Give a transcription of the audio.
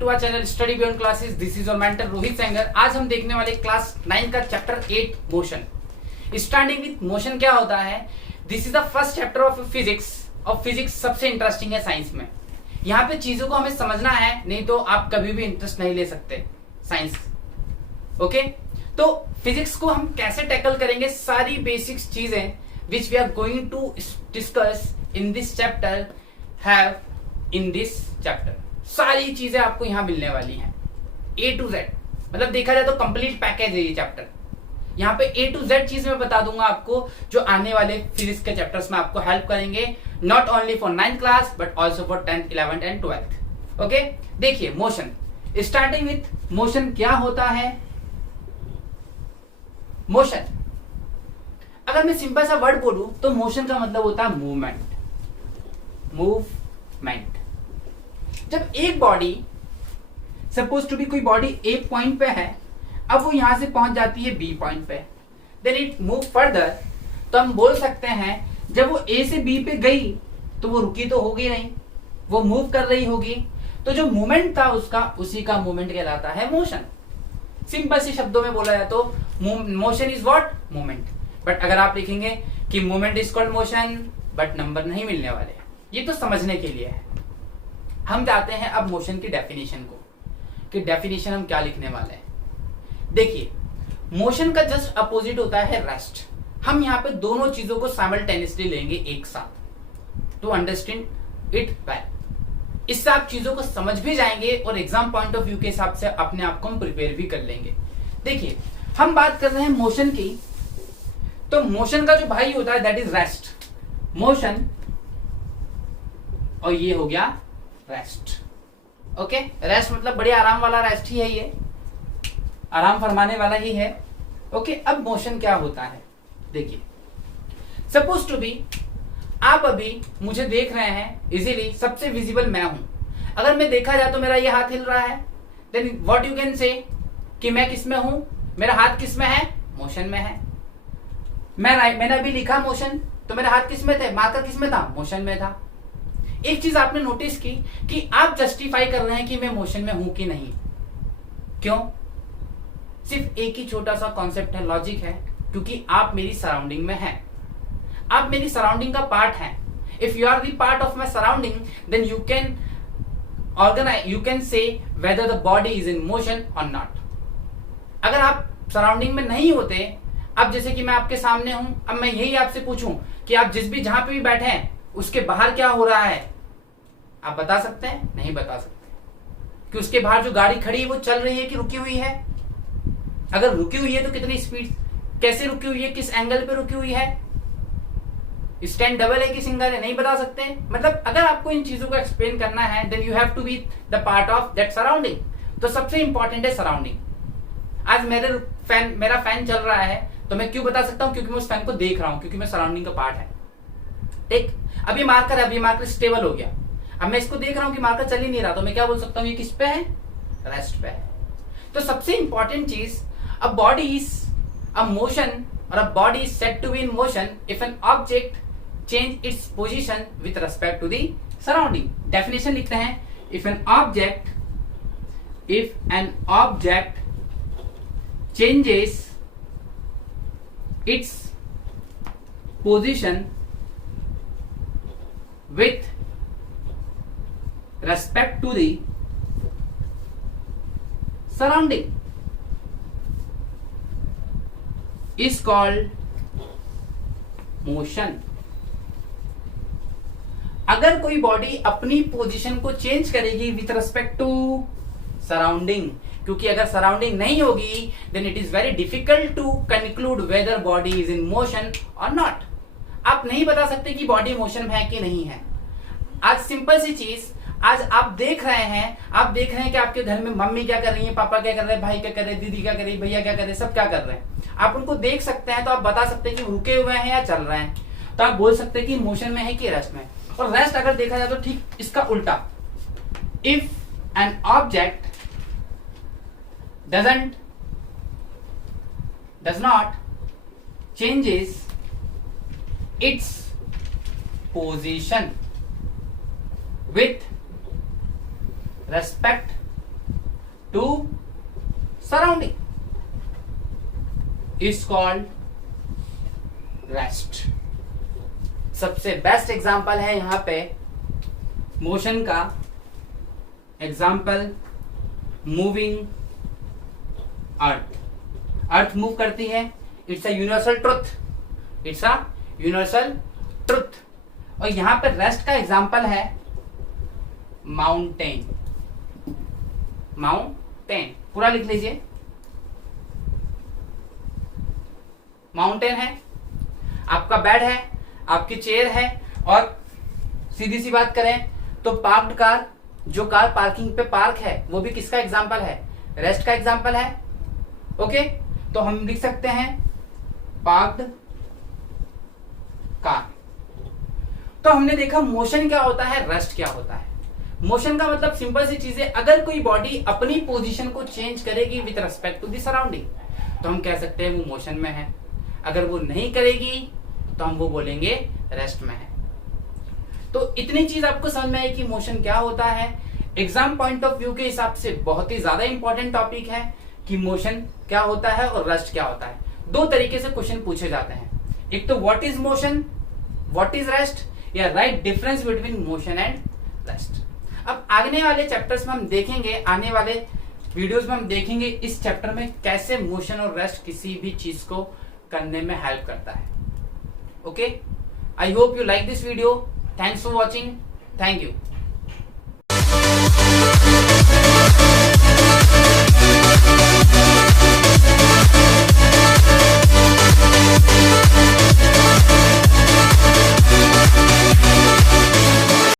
To our channel study beyond classes. This is your mentor Rohit Sengar. आज हम देखने वाले क्लास 9 का chapter 8 motion. Starting with motion क्या होता है, this is the first chapter of physics. और फिजिक्स सबसे इंटरेस्टिंग है साइंस में। यहाँ पे चीजों को हमें समझना है, नहीं तो आप कभी भी इंटरेस्ट नहीं ले सकते साइंस। ओके, तो फिजिक्स को हम कैसे टैकल करेंगे, सारी बेसिक्स चीजें which we are going to discuss in this chapter have in this chapter. सारी चीजें आपको यहां मिलने वाली हैं A to Z। मतलब देखा जाए तो कंप्लीट पैकेज है ये चैप्टर। यहाँ पे A to Z चीज मैं बता दूंगा आपको, जो आने वाले फिजिक्स के चैप्टर्स में आपको हेल्प करेंगे, not only for 9th class but also for 10th, 11th and 12th। Okay, देखिए मोशन। स्टार्टिंग विथ मोशन क्या होता है। मोशन, अगर मैं सिंपल सा वर्ड बोलूं तो मोशन का मतलब होता है मूवमेंट। मूवमेंट, जब एक बॉडी सपोज टू बी, कोई बॉडी एक पॉइंट पे है, अब वो यहां से पहुंच जाती है बी पॉइंट पे, देन इट मूव फर्दर, तो हम बोल सकते हैं जब वो ए से बी पे गई तो वो रुकी तो होगी नहीं, वो मूव कर रही होगी, तो जो मूवमेंट था उसका, उसी का मूवमेंट कहलाता है मोशन। सिंपल सी शब्दों में बोला जाए तो motion is what, movement. But अगर आप लिखेंगे कि movement is called motion, but number नहीं मिलने वाले। ये तो समझने के लिए है। हम जाते हैं अब मोशन की डेफिनेशन को, कि डेफिनेशन हम क्या लिखने वाले हैं। देखिए, मोशन का जस्ट अपोजिट होता है रेस्ट। हम यहाँ पे दोनों चीजों को साइमल्टेनियसली लेंगे एक साथ, टू अंडरस्टैंड इट वेल। इससे आप चीजों को समझ भी जाएंगे और एग्जाम पॉइंट ऑफ व्यू के हिसाब से अपने आप को हम प्रिपेयर भी कर लेंगे। देखिए, हम बात कर रहे हैं मोशन की, तो मोशन का जो भाई होता है दैट इज रेस्ट। मोशन, और ये हो गया रेस्ट। ओके, रेस्ट मतलब बड़े आराम वाला रेस्ट ही है, ये आराम फरमाने वाला ही है। ओके, अब मोशन क्या होता है, देखिए सपोज टू बी, आप अभी मुझे देख रहे हैं इजीली, सबसे विजिबल मैं हूं। अगर मैं देखा जाए तो मेरा ये हाथ हिल रहा है, देन व्हाट यू कैन से कि मैं किस में हूं, मेरा हाथ किस में है, मोशन में है। मैंने अभी लिखा मोशन, तो मेरे हाथ किस में थे, मार्कर किस में था, मोशन में था। एक चीज आपने नोटिस की कि आप जस्टिफाई कर रहे हैं कि मैं मोशन में हूं कि नहीं। क्यों? सिर्फ एक ही छोटा सा कॉन्सेप्ट है, लॉजिक है, क्योंकि आप मेरी सराउंडिंग में हैं। आप मेरी सराउंडिंग का पार्ट हैं। If you are the part of my surrounding, then you can organise, you can say whether the body is in motion or not. अगर आप सराउंडिंग में नहीं होते, अब जैसे कि मैं आपके सामने हूं, अब मैं यही आपसे पूछूं कि आप जिस भी जहां पे भी बैठे हैं उसके बाहर क्या हो रहा है, आप बता सकते हैं? नहीं बता सकते। कि उसके बाहर जो गाड़ी खड़ी है वो चल रही है कि रुकी हुई है? अगर रुकी हुई है तो कितनी स्पीड, कैसे रुकी हुई है, किस एंगल पे रुकी हुई है, स्टैंड डबल है कि सिंगल है, नहीं बता सकते। मतलब अगर आपको इन चीजों को एक्सप्लेन करना है, then you have to be the part of that surrounding. तो सबसे इंपॉर्टेंट है सराउंडिंग। आज मेरा फैन चल रहा है, तो मैं क्यों बता सकता हूं, क्योंकि मैं उस फैन को देख रहा हूं, क्योंकि मैं सराउंडिंग का पार्ट है। ठीक, अभी मार्कर है, अभी मार्कर स्टेबल हो गया, अब मैं इसको देख रहा हूं कि मार्कर चल ही नहीं रहा, तो मैं क्या बोल सकता हूं, ये किस पे है, रेस्ट पे है। तो सबसे इंपॉर्टेंट चीज, a body is a motion और a body is said to be in motion if an object change its position with respect to the surrounding. Definition लिखते हैं, if an object changes its position with respect to the surrounding is called motion। अगर कोई body अपनी position को change करेगी with respect to surrounding, क्योंकि अगर surrounding नहीं होगी then it is very difficult to conclude whether body is in motion or not. आप नहीं बता सकते कि बॉडी मोशन में है कि नहीं है। आज सिंपल सी चीज, आज आप देख रहे हैं कि आपके घर में मम्मी क्या कर रही है, पापा क्या कर रहे हैं, भाई क्या कर रहे हैं, दीदी क्या कर रही है, भैया क्या कर रहे हैं, सब क्या कर रहे हैं। आप उनको देख सकते हैं, तो आप बता सकते हैं कि रुके हुए हैं या चल रहे हैं। तो आप बोल सकते हैं कि मोशन में है कि रेस्ट में। और रेस्ट अगर देखा जाए तो ठीक इसका उल्टा, if an object does not changes its position with respect to surrounding is called rest. सबसे बेस्ट एग्जांपल है यहां पे मोशन का एग्जांपल, मूविंग अर्थ। अर्थ मूव करती है, it's a universal truth, it's a universal truth. और यहां पे रेस्ट का एग्जांपल है माउंटेन। माउंटेन पूरा लिख लीजिए, माउंटेन है, आपका बेड है, आपकी चेयर है, और सीधी सी बात करें तो पार्क्ड कार, जो कार पार्किंग पे पार्क है वो भी किसका एग्जांपल है? रेस्ट का एग्जांपल है। ओके, तो हम लिख सकते हैं पार्क्ड कार। तो हमने देखा मोशन क्या होता है, रेस्ट क्या होता है। मोशन का मतलब सिंपल सी चीज है, अगर कोई बॉडी अपनी पोजीशन को चेंज करेगी with respect to the surrounding तो हम कह सकते हैं वो मोशन में है। अगर वो नहीं करेगी तो हम वो बोलेंगे रेस्ट में है। तो इतनी चीज आपको समझ में आई कि मोशन क्या होता है। एग्जाम पॉइंट ऑफ व्यू के हिसाब से बहुत ही ज्यादा इंपॉर्टेंट टॉपिक है कि मोशन क्या होता है और रेस्ट क्या होता है। दो तरीके से क्वेश्चन पूछे जाते हैं, एक तो what is motion, what is rest, या right difference between motion and rest. अब आने वाले चैप्टर्स में हम देखेंगे, आने वाले वीडियोस में हम देखेंगे इस चैप्टर में कैसे मोशन और रेस्ट किसी भी चीज को करने में हेल्प करता है। Okay, I hope you like this video. Thanks for watching, thank you.